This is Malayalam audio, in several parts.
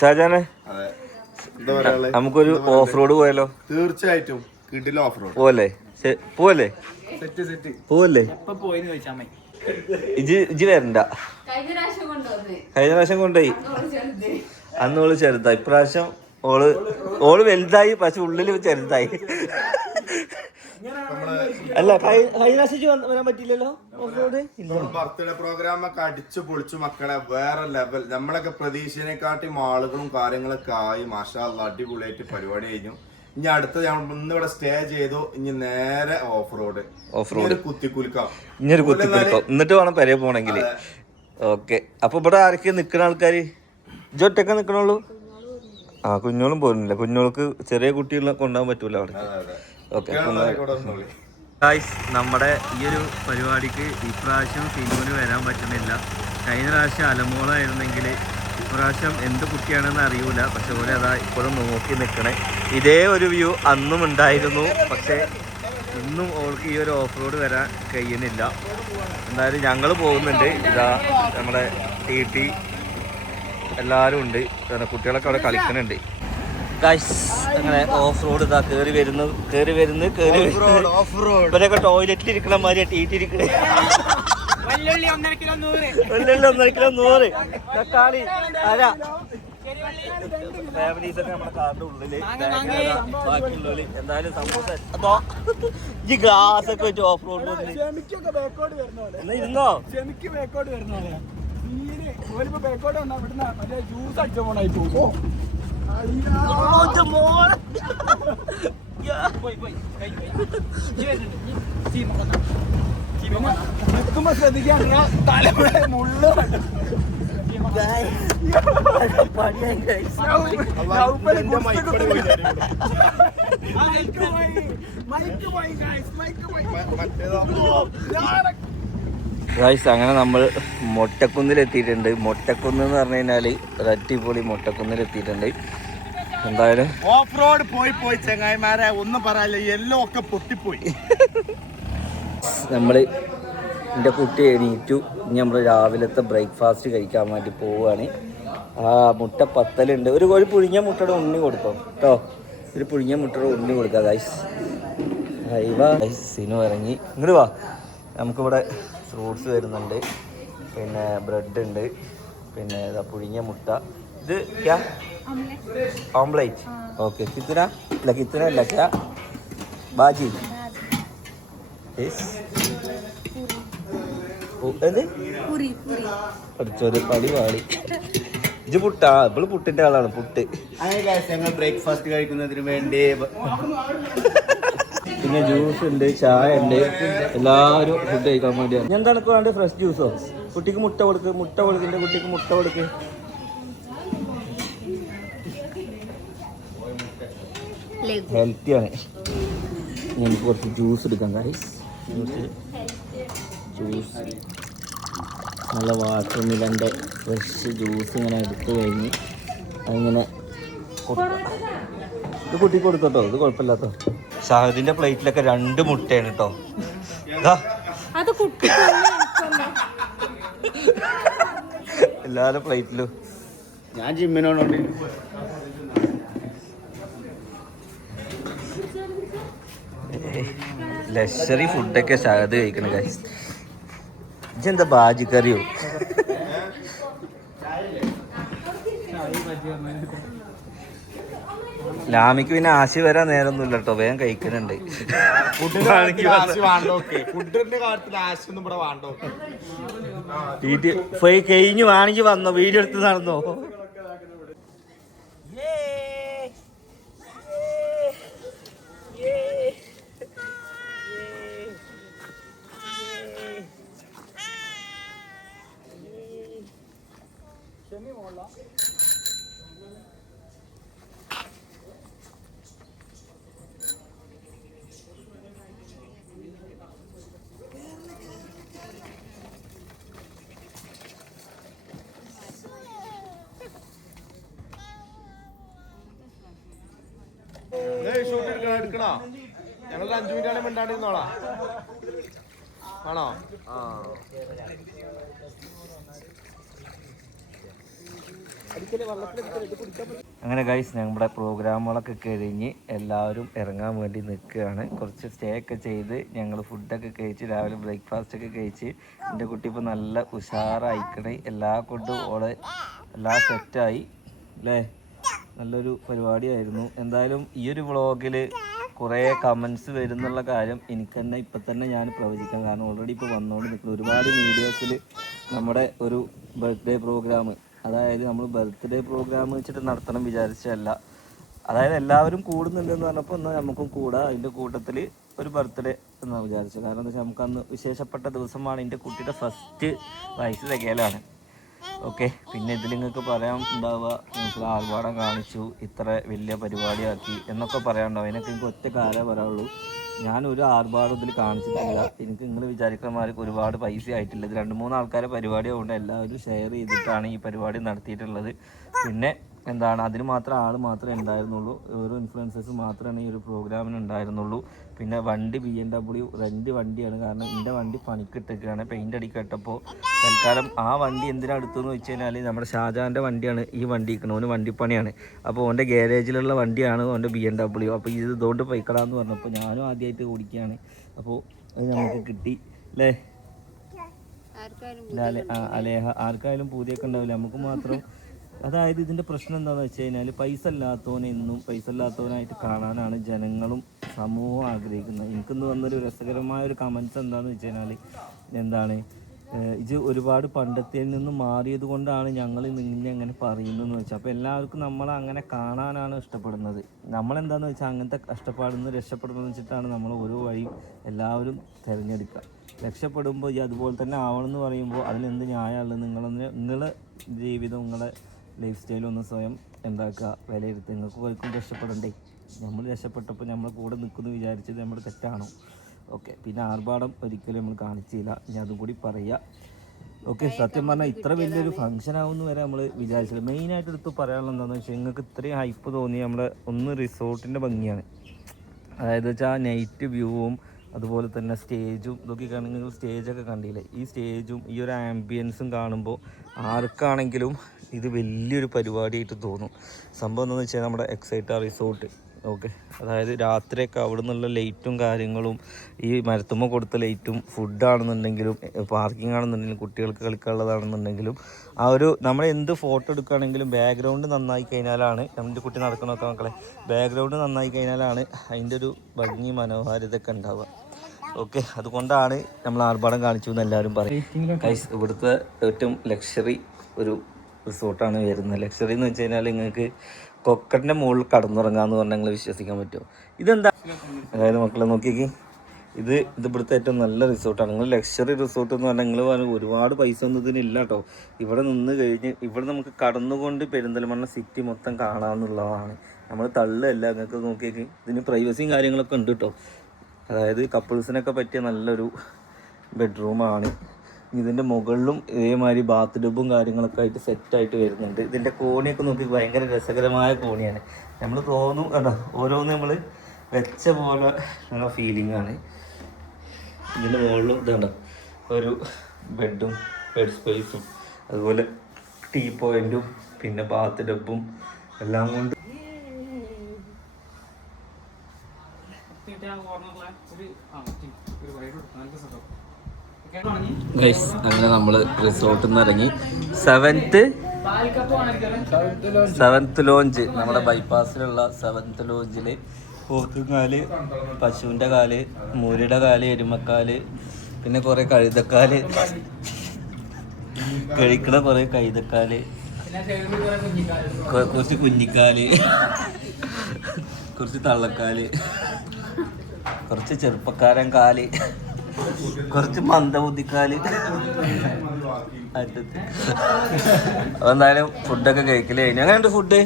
ഷാജാനെ. നമുക്കൊരു ഓഫ് റോഡ് പോയാലോ? തീർച്ചയായിട്ടും കിട്ടില്ല ഓഫ് റോഡ്. പോവല്ലേ? ശെ- പോവല്ലേ? Set set. പോവല്ലേ? ഇജ് ഇജ് വരണ്ട. കഴിഞ്ഞ പ്രാവശ്യം കൊണ്ടുപോയി. ഓൾ ചെറുത്. അന്ന് ഓൾ ചെറുതായി. ഇപ്രാവശ്യം ഓൾ ഓൾ വലുതായി പക്ഷെ ഉള്ളിൽ ചെറുതായി. അല്ല കഴി- കഴിഞ്ഞ പ്രാവശ്യം വരാൻ പറ്റില്ലല്ലോ ബർത്ത്ഡേ പ്രോഗ്രാം ഒക്കെ അടിച്ചു പൊളിച്ചു മക്കളെ വേറെ ലെവൽ നമ്മളൊക്കെ പ്രതീക്ഷനെക്കാട്ടും ആളുകളും കാര്യങ്ങളൊക്കെ ആയി. മാഷാ അല്ലാ, അടിപൊളിയായിട്ട് പരിപാടി കഴിഞ്ഞു. ഇനി അടുത്ത ഞങ്ങൾ ഇന്ന് ഇവിടെ സ്റ്റേ ചെയ്തു. ഇനി നേരെ ഓഫ് റോഡ് ഓഫ് റോഡ് കുത്തിക്കുലുക്കാം. ഇനിയൊരു കുത്തിപ്പിടിക്കോ എന്നിട്ട് വേണം പെരേ പോണെങ്കിൽ ഓക്കെ. അപ്പൊ ഇവിടെ ആരൊക്കെ നിക്കുന്ന ആൾക്കാര്? ജോറ്റൊക്കെ ഒറ്റക്ക നിക്കണുള്ളൂ? ആ കുഞ്ഞോളും പോരുന്നില്ല. കുഞ്ഞോൾക്ക് ചെറിയ കുട്ടികളെ കൊണ്ടുപോകാൻ പറ്റൂല അവിടെ ഓക്കെ ഗായ്സ് നമ്മുടെ ഈ ഒരു പരിപാടിക്ക് ഇപ്രാവശ്യം സിനിമന് വരാൻ പറ്റുന്നില്ല. കഴിഞ്ഞ പ്രാവശ്യം അലമോളായിരുന്നെങ്കിൽ ഇപ്രാവശ്യം എന്ത് കുട്ടിയാണെന്ന് അറിയൂല. പക്ഷെ ഓരോ അതാ ഇപ്പോഴും നോക്കി നിൽക്കണേ. ഇതേ ഒരു വ്യൂ അന്നും ഉണ്ടായിരുന്നു. പക്ഷേ ഇന്നും ഓൾക്ക് ഈ ഒരു ഓഫ് റോഡ് വരാൻ കഴിയുന്നില്ല. എന്തായാലും ഞങ്ങൾ പോകുന്നുണ്ട്. ഇതാ നമ്മുടെ ടി ടി എല്ലാവരും ഉണ്ട്. കുട്ടികളൊക്കെ അവിടെ കളിക്കുന്നുണ്ട്. ഗൈസ് അങ്ങനെ ഓഫ് റോഡ് ഇതാ കയറി വരുന്നു കയറി വരുന്നു കയറി വരുന്നു. ഓഫ് റോഡ് ഇവരൊക്കെ ടോയ്ലറ്റിൽ ഇരിക്കണ മാതിരി ടീറ്റിരിക്കണേ വല്ലുള്ളി ഒന്നര കിലോ നൂറ്. വെള്ളുള്ളി ഒന്നര കിലോ നൂറ്. തക്കാളി അര ഫാമിലീസ് ഒക്കെ നമ്മുടെ കാറിന്റെ ഉള്ളിൽ. ബാക്കിയുള്ളവര് എന്തായാലും സമൂസ അതോ ഈ ഗ്ലാസ് ഒക്കെ വെച്ച് ഓഫ് റോഡ് ക്ഷമിക്കൊക്കെ ബേക്കോട്ട് വരുന്ന പോലെ. എന്നാ ഇരുന്നോ? ക്ഷമിക്ക് ബേക്കോട്ട് വരുന്ന പോലെ തീരെ ഓലിപ്പോ mic mic mic mic mic mic mic mic mic mic mic mic mic mic mic mic mic mic mic guys mic പോയി മറ്റേതോ ഗായ്സ് അങ്ങനെ നമ്മൾ മൊട്ടക്കുന്നിൽ എത്തിയിട്ടുണ്ട് മൊട്ടക്കുന്ന് എന്ന് പറഞ്ഞു കഴിഞ്ഞാൽ ഒരു അടിപൊളി മൊട്ടക്കുന്നിൽ എത്തിയിട്ടുണ്ട് എന്തായാലും ഓഫ് റോഡ് പോയി പോയി ചെങ്ങായിമാരെ ഒന്നും പറയാനില്ല. എല്ലോ ഒക്കെ പൊട്ടിപ്പോയി. നമ്മൾ എന്റെ കുട്ടി എണീറ്റു. ഇനി നമ്മൾ രാവിലത്തെ ബ്രേക്ക്ഫാസ്റ്റ് കഴിക്കാൻ വേണ്ടി പോവുകയാണ് ആ മുട്ട പത്തലുണ്ട്. ഒരു ഒരു പുഴുങ്ങിയ മുട്ടയുടെ ഉണ്ണി കൊടുത്തോ. കേട്ടോ ഒരു പുഴുങ്ങിയ മുട്ടയുടെ ഉണ്ണി കൊടുക്കാം ഗൈസ് ഗൈസ് സിനു ഇറങ്ങി. ഇങ്ങോട്ട് വാ. നമുക്കിവിടെ ഫ്രൂട്ട്സ് വരുന്നുണ്ട്. പിന്നെ ബ്രെഡ് ഉണ്ട്. പിന്നെ പുഴുങ്ങിയ മുട്ട. ഇത് ക്യാ? ഓംലേറ്റ്. ഓക്കെ കിത്തന? ഇല്ല കിത്തന ഇല്ല ക്യാ? ബാജി. എന്ത്? പടി പാടി. ഇത് പുട്ടാ ഇവൾ പുട്ടിന്റെ ആളാണ് പുട്ട്. ബ്രേക്ക്ഫാസ്റ്റ് കഴിക്കുന്നതിന് വേണ്ടി പിന്നെ ജ്യൂസ് ഉണ്ട് ചായ ഉണ്ട് എല്ലാവരും ഫുഡ് കഴിക്കാൻ വേണ്ടിയാണ്. ഞാൻ തണുക്ക് വേണ്ട ഫ്രഷ് ജ്യൂസോ കുട്ടിക്ക് മുട്ട കൊടുക്ക് മുട്ട കൊടുക്കിന്റെ കുട്ടിക്ക് മുട്ട കൊടുക്ക്. ഹെൽത്തിയാണ് എനിക്ക് കുറച്ച് ജ്യൂസ് എടുക്കാം ഗൈസ് ജ്യൂസ് ജ്യൂസ് നല്ല വാട്ടർ മിലന്റെ ഫ്രഷ് ജ്യൂസ് ഇങ്ങനെ എടുത്തു കഴിഞ്ഞ് അതിങ്ങനെ ഇത് കുട്ടിക്ക് കൊടുത്തോട്ടോ ഇത് കുഴപ്പമില്ലാത്തോ? ഷാഹിദിന്റെ പ്ലേറ്റിലൊക്കെ രണ്ട് മുട്ടയാണ് കേട്ടോ എല്ലാരും അത് കുട്ടി എല്ലാവരുടെ പ്ലേറ്റിലും. ഞാൻ ജിമ്മിനോട് ലക്ഷറി ഫുഡൊക്കെ ഷാഹിദ് കഴിക്കണം ഗൈസ് ഇതെന്താ ബാജി കറിയോ ലാമിക്ക് പിന്നെ ആശി വരാൻ നേരമൊന്നുമില്ല കേട്ടോ വേഗം കഴിക്കുന്നുണ്ട്. കഴിഞ്ഞു വേണമെങ്കിൽ വന്നോ? വീഡിയോ എടുത്ത് നടന്നോ? എടുക്കണോ? എടുക്കണോ അഞ്ചു മിനിറ്റാണ് മിണ്ടാണ്ടിരുന്നോളാ. ആണോ? ആ. അങ്ങനെ ഗൈസ് നമ്മുടെ പ്രോഗ്രാമുകളൊക്കെ കഴിഞ്ഞ് എല്ലാവരും ഇറങ്ങാൻ വേണ്ടി നിൽക്കുകയാണ്. കുറച്ച് സ്റ്റേ ഒക്കെ ചെയ്ത് ഞങ്ങൾ ഫുഡൊക്കെ കഴിച്ച് രാവിലെ ബ്രേക്ക്ഫാസ്റ്റ് ഒക്കെ കഴിച്ച് എന്റെ കുട്ടി ഇപ്പോൾ നല്ല ഉഷാറായിക്കണേ. എല്ലാ കൊണ്ടും ഓളെ എല്ലാം സെറ്റായി അല്ലേ നല്ലൊരു പരിപാടിയായിരുന്നു. എന്തായാലും ഈ ഒരു വ്ളോഗിൽ കുറേ കമൻസ് വരുന്നുള്ള കാര്യം എനിക്ക് തന്നെ ഇപ്പം തന്നെ ഞാൻ പ്രവചിക്കാം. കാരണം ഓൾറെഡി ഇപ്പോൾ വന്നുകൊണ്ട് നിൽക്കുന്നു ഒരുപാട് വീഡിയോസിൽ നമ്മുടെ ഒരു ബർത്ത്ഡേ പ്രോഗ്രാം അതായത് നമ്മൾ ബർത്ത്ഡേ പ്രോഗ്രാം വെച്ചിട്ട് നടത്തണം വിചാരിച്ചതല്ല. അതായത് എല്ലാവരും കൂടുന്നുണ്ടെന്ന് പറഞ്ഞപ്പോൾ എന്നാൽ നമുക്കും കൂടാം. അതിന്റെ കൂട്ടത്തിൽ ഒരു ബർത്ത്ഡേ എന്നാണ് വിചാരിച്ചത്. കാരണം എന്താ വെച്ചാൽ നമുക്കന്ന് വിശേഷപ്പെട്ട ദിവസമാണ്. എന്റെ കുട്ടിയുടെ ഫസ്റ്റ് വയസ്സ് തികയലാണ് ഓക്കെ പിന്നെ ഇതിൽ നിങ്ങൾക്ക് പറയാൻ ഉണ്ടാവുക നിങ്ങൾക്ക് ആർഭാടം കാണിച്ചു ഇത്ര വലിയ പരിപാടിയാക്കി എന്നൊക്കെ പറയാനുണ്ടാവും. അതിനൊക്കെ എനിക്ക് ഒറ്റ കാലേ പറയാനുള്ളൂ. ഞാൻ ഒരു ആർഭാടം ഇതിൽ കാണിച്ചിട്ടില്ല. എനിക്ക് നിങ്ങൾ വിചാരിക്കുന്നമാർക്ക് ഒരുപാട് പൈസ ആയിട്ടില്ല. ഇത് രണ്ട് മൂന്ന് ആൾക്കാരെ പരിപാടി കൊണ്ട് എല്ലാവരും ഷെയർ ചെയ്തിട്ടാണ് ഈ പരിപാടി നടത്തിയിട്ടുള്ളത്. പിന്നെ എന്താണ്? അതിന് മാത്രം ആൾ മാത്രമേ ഉണ്ടായിരുന്നുള്ളൂ. ഒരു ഇൻഫ്ലുവൻസേഴ്സ് മാത്രമാണ് ഈ ഒരു പ്രോഗ്രാമിന് ഉണ്ടായിരുന്നുള്ളൂ. പിന്നെ വണ്ടി ബി എം ഡബ്ല്യു റെന്റ് വണ്ടിയാണ്. കാരണം എന്റെ വണ്ടി പണിക്കിട്ടൊക്കെയാണ് പെയിന്റ് അടിക്കട്ടപ്പോൾ തൽക്കാലം ആ വണ്ടി എന്തിനാണ് എടുത്തതെന്ന് വെച്ച് കഴിഞ്ഞാൽ നമ്മുടെ ഷാജാന്റെ വണ്ടിയാണ് ഈ വണ്ടി ഇരിക്കുന്നത് ഓന് വണ്ടിപ്പണിയാണ്. അപ്പോൾ ഓന്റെ ഗാരേജിലുള്ള വണ്ടിയാണ് ഓന്റെ ബി എം ഡബ്ല്യു അപ്പോൾ ഇത് ഇതുകൊണ്ട് പൊയ്ക്കടാന്ന് പറഞ്ഞപ്പോൾ ഞാനും ആദ്യമായിട്ട് ഓടിക്കുകയാണ് അപ്പോൾ അത് നമുക്ക് കിട്ടി. അല്ലേ അല്ലേ ആർക്കായാലും പൂതിയൊക്കെ ഉണ്ടാവില്ല? നമുക്ക് മാത്രം അതായത് ഇതിന്റെ പ്രശ്നം എന്താണെന്ന് വെച്ച് കഴിഞ്ഞാൽ പൈസ ഇല്ലാത്തവനെ എന്നും പൈസ ഇല്ലാത്തവനായിട്ട് കാണാനാണ് ജനങ്ങളും സമൂഹവും ആഗ്രഹിക്കുന്നത്. എനിക്കിന്ന് വന്നൊരു രസകരമായ ഒരു കമൻസ് എന്താണെന്ന് വെച്ച് കഴിഞ്ഞാൽ എന്താണ് ഇത് ഒരുപാട് പണ്ടത്തേൽ നിന്ന് മാറിയത് കൊണ്ടാണ് ഞങ്ങൾ നിന്നെ അങ്ങനെ പറയുന്നതെന്ന് വെച്ചാൽ അപ്പോൾ എല്ലാവർക്കും നമ്മൾ അങ്ങനെ കാണാനാണ് ഇഷ്ടപ്പെടുന്നത്. നമ്മളെന്താണെന്ന് വെച്ചാൽ അങ്ങനത്തെ കഷ്ടപ്പാടിൽ നിന്ന് രക്ഷപ്പെടുന്നത് വെച്ചിട്ടാണ് നമ്മൾ ഓരോ വഴിയും എല്ലാവരും തിരഞ്ഞെടുക്കുക. രക്ഷപ്പെടുമ്പോൾ ഈ അതുപോലെ തന്നെ ആവണമെന്ന് പറയുമ്പോൾ അതിലെന്ത് ന്യായമുള്ളത്? നിങ്ങളൊന്ന് നിങ്ങളെ ജീവിതം നിങ്ങളെ ലൈഫ് സ്റ്റൈൽ ഒന്ന് സ്വയം എന്താക്കുക വിലയിരുത്തുക നിങ്ങൾക്ക് പോയിക്കും രക്ഷപ്പെടണ്ടേ? നമ്മൾ രക്ഷപ്പെട്ടപ്പോൾ നമ്മൾ കൂടെ നിൽക്കുന്നു വിചാരിച്ചത് നമ്മൾ തെറ്റാണോ? ഓക്കെ പിന്നെ ആർഭാടം ഒരിക്കലും നമ്മൾ കാണിച്ചില്ല. ഇനി അതും കൂടി പറയുക. ഓക്കെ സത്യം പറഞ്ഞാൽ ഇത്ര വലിയൊരു ഫംഗ്ഷൻ ആവുമെന്ന് വരെ നമ്മൾ വിചാരിച്ചില്ല. മെയിനായിട്ട് എടുത്ത് പറയാനുള്ള എന്താണെന്ന് വെച്ചാൽ നിങ്ങൾക്ക് ഇത്രയും ഹൈപ്പ് തോന്നി നമ്മൾ ഒന്ന് റിസോർട്ടിന്റെ ഭംഗിയാണ്. അതായത് വെച്ചാൽ നൈറ്റ് വ്യൂവും അതുപോലെ തന്നെ സ്റ്റേജും ഇതൊക്കെ കാണുന്ന സ്റ്റേജൊക്കെ കണ്ടില്ലേ? ഈ സ്റ്റേജും ഈ ഒരു ആംബിയൻസും കാണുമ്പോൾ ആർക്കാണെങ്കിലും ഇത് വലിയൊരു പരിപാടിയായിട്ട് തോന്നും. സംഭവം എന്താണെന്ന് വെച്ചാൽ നമ്മുടെ എക്സൈറ്റ റിസോർട്ട് ഓക്കെ അതായത് രാത്രിയൊക്കെ അവിടെ നിന്നുള്ള ലൈറ്റും കാര്യങ്ങളും ഈ മരത്തുമ്മ കൊടുത്ത ലൈറ്റും ഫുഡാണെന്നുണ്ടെങ്കിലും പാർക്കിംഗ് ആണെന്നുണ്ടെങ്കിലും കുട്ടികൾക്ക് കളിക്കാനുള്ളതാണെന്നുണ്ടെങ്കിലും ആ ഒരു നമ്മൾ എന്ത് ഫോട്ടോ എടുക്കുകയാണെങ്കിലും ബാക്ക്ഗ്രൗണ്ട് നന്നായി കഴിഞ്ഞാലാണ് നമ്മുടെ കുട്ടി നടക്കണമൊക്കെ മക്കളെ. ബാക്ക്ഗ്രൗണ്ട് നന്നായി കഴിഞ്ഞാലാണ് അതിന്റെ ഒരു ഭംഗി മനോഹാരിതയൊക്കെ ഉണ്ടാവുക. ഓക്കെ അതുകൊണ്ടാണ് നമ്മൾ ആർഭാടം കാണിച്ചു എന്ന് എല്ലാവരും പറയും. ഇവിടുത്തെ ഏറ്റവും ലക്ഷറി ഒരു റിസോർട്ടാണ് വരുന്നത്. ലക്ഷറി എന്ന് വെച്ച് കഴിഞ്ഞാൽ നിങ്ങൾക്ക് കൊക്കറിന്റെ മുകളിൽ കടന്നുറങ്ങാന്ന് പറഞ്ഞാൽ നിങ്ങൾ വിശ്വസിക്കാൻ പറ്റുമോ? ഇതെന്താ? അതായത് മക്കളെ നോക്കിക്ക് ഇത് ഇത് ഇവിടുത്തെ ഏറ്റവും നല്ല റിസോർട്ടാണ്. നിങ്ങൾ ലക്ഷറി റിസോർട്ട് എന്ന് പറഞ്ഞാൽ നിങ്ങൾ ഒരുപാട് പൈസ ഒന്നും ഇതിനില്ല കേട്ടോ. ഇവിടെ നിന്ന് കഴിഞ്ഞ് ഇവിടെ നമുക്ക് കടന്നുകൊണ്ട് പെരിന്തൽമണ്ണ സിറ്റി മൊത്തം കാണാമെന്നുള്ളതാണ് നമ്മൾ തള്ളല്ല നിങ്ങൾക്ക് നോക്കിയേക്ക്. ഇതിന് പ്രൈവസിയും കാര്യങ്ങളൊക്കെ ഉണ്ട് കേട്ടോ. അതായത് കപ്പിൾസിനൊക്കെ പറ്റിയ നല്ലൊരു ബെഡ്റൂമാണ് ഇതിന്റെ മുകളിലും ഇതേമാതിരി ബാത്ത് ടബും കാര്യങ്ങളൊക്കെ ആയിട്ട് സെറ്റായിട്ട് വരുന്നുണ്ട്. ഇതിന്റെ കോണിയൊക്കെ നോക്കി ഭയങ്കര രസകരമായ കോണിയാണ്. നമ്മൾ തോന്നും കേട്ടോ ഓരോന്ന് നമ്മൾ വെച്ച പോലെ ഉള്ള ഫീലിംഗ് ആണ്. ഇതിന്റെ മുകളിലും ഇതുണ്ടോ ഒരു ബെഡും ബെഡ് സ്പേസും അതുപോലെ ടീ പോയിന്റും പിന്നെ ബാത്ത് ടബും എല്ലാം കൊണ്ട് അങ്ങനെ നമ്മൾ റിസോർട്ടിൽ നിന്ന് ഇറങ്ങി. സെവൻത്ത് സെവൻത്ത് ലോഞ്ച് നമ്മുടെ ബൈപ്പാസിലുള്ള സെവൻത്ത് ലോഞ്ചിൽ പോത്തുകാൽ പശുവിന്റെ കാൽ മൂരിയുടെ കാൽ എരുമക്കാൽ പിന്നെ കുറേ കഴുതക്കാൽ. കഴിക്കണ കുറേ കഴുതക്കാൽ. കുറച്ച് കുഞ്ഞിക്കാൽ. കുറച്ച് തള്ളക്കാൽ. കുറച്ച് ചെറുപ്പക്കാരൻ കാൽ. കുറച്ച് മന്ദബുദ്ധിക്കാൽ. അറ്റത്ത് എന്തായാലും ഫുഡൊക്കെ കഴിക്കൽ കഴിഞ്ഞു. എങ്ങനെയുണ്ട് ഫുഡ്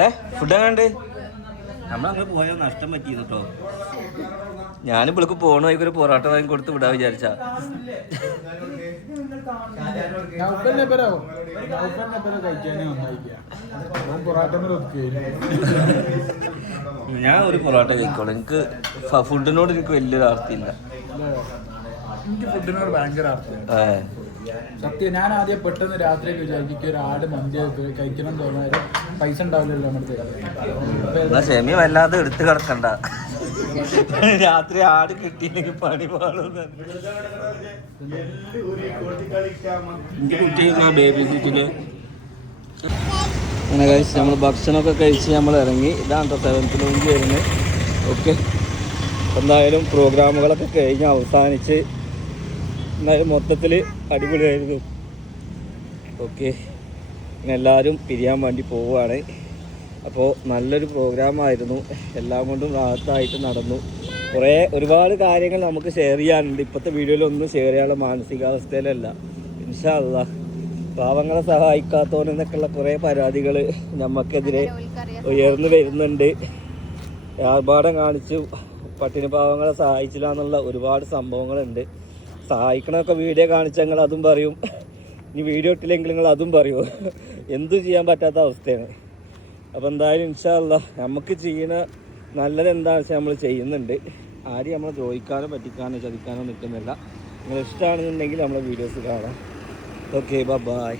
ഏ? ഫുഡ് എങ്ങനെയുണ്ട്? നമ്മളങ്ങനെ പോയ നഷ്ടം പറ്റി കേട്ടോ ഞാൻ ഇവിടേക്ക് പോണ വഴിക്ക് ഒരു പൊറോട്ട വാങ്ങി കൊടുത്ത് വിടാ വിചാരിച്ച. നൗഫലിനെ പേരാവും? നൗഫലിനെ പേരെ കഴിക്കാനേ ഒന്നായിക്കാം. പൊറാട്ടമ്മ ഒതുക്കുകയായിരുന്നു ഞാൻ ഒരു പൊറോട്ട കഴിക്കോളൂ. എനിക്ക് ഫുഡിനോട് എനിക്ക് വലിയൊരു ആർത്തിയില്ല. എനിക്ക് ഫുഡിനോട് ഭയങ്കര സത്യം ഞാൻ ആദ്യം പെട്ടെന്ന് രാത്രിയൊക്കെ വിചാരിക്കും ഒരു ആട് മന്തി കഴിക്കണം തോന്നാറ് പൈസ ഉണ്ടാവില്ലല്ലോ നമ്മുടെ വല്ലാതെ എടുത്ത് കിടക്കണ്ട. രാത്രി ആട് കിട്ടിയില്ലെങ്കിൽ പണി പാടും ബേബി കുട്ടിയിൽ അങ്ങനെ കഴിച്ച് നമ്മൾ ഭക്ഷണമൊക്കെ കഴിച്ച് നമ്മൾ ഇറങ്ങി. ഇതാണ് കേട്ടോ സെവൻത്ത് ലോഞ്ച് വരുന്നത്. ഓക്കെ എന്തായാലും പ്രോഗ്രാമുകളൊക്കെ കഴിഞ്ഞ് അവസാനിച്ച് എന്നാലും മൊത്തത്തിൽ അടിപൊളിയായിരുന്നു. ഓക്കെ എല്ലാവരും പിരിയാൻ വേണ്ടി പോവുകയാണ് അപ്പോൾ നല്ലൊരു പ്രോഗ്രാമായിരുന്നു എല്ലാം കൊണ്ടും റാഹത്തായിട്ട് നടന്നു. കുറേ ഒരുപാട് കാര്യങ്ങൾ നമുക്ക് ഷെയർ ചെയ്യാനുണ്ട്. ഇപ്പോഴത്തെ വീഡിയോയിലൊന്നും ഷെയർ ചെയ്യാനുള്ള മാനസികാവസ്ഥയിലല്ല. ഇൻഷാല്ല പാവങ്ങളെ സഹായിക്കാത്തവനെന്നൊക്കെയുള്ള കുറേ പരാതികൾ നമുക്കെതിരെ ഉയർന്നു വരുന്നുണ്ട്. ആർഭാടം കാണിച്ചു. പട്ടിണി പാവങ്ങളെ സഹായിച്ചില്ല എന്നുള്ള ഒരുപാട് സംഭവങ്ങളുണ്ട്. സഹായിക്കണമൊക്കെ വീഡിയോ കാണിച്ചാൽ നിങ്ങൾ അതും പറയും. ഇനി വീഡിയോ ഇട്ടില്ലെങ്കിൽ നിങ്ങൾ അതും പറയൂ. എന്തു ചെയ്യാൻ പറ്റാത്ത അവസ്ഥയാണ്. അപ്പോൾ എന്തായാലും ഇൻഷാല്ല നമുക്ക് ചെയ്യുന്ന നല്ലത് എന്താണെന്ന് വെച്ചാൽ നമ്മൾ ചെയ്യുന്നുണ്ട്. ആരും നമ്മളെ ദ്രോഹിക്കാനോ പറ്റിക്കാനോ ചതിക്കാനോ നിൽക്കുന്നില്ല. നിങ്ങൾ ഇഷ്ടമാണെന്നുണ്ടെങ്കിൽ നമ്മളെ വീഡിയോസ് കാണാം. Okay bye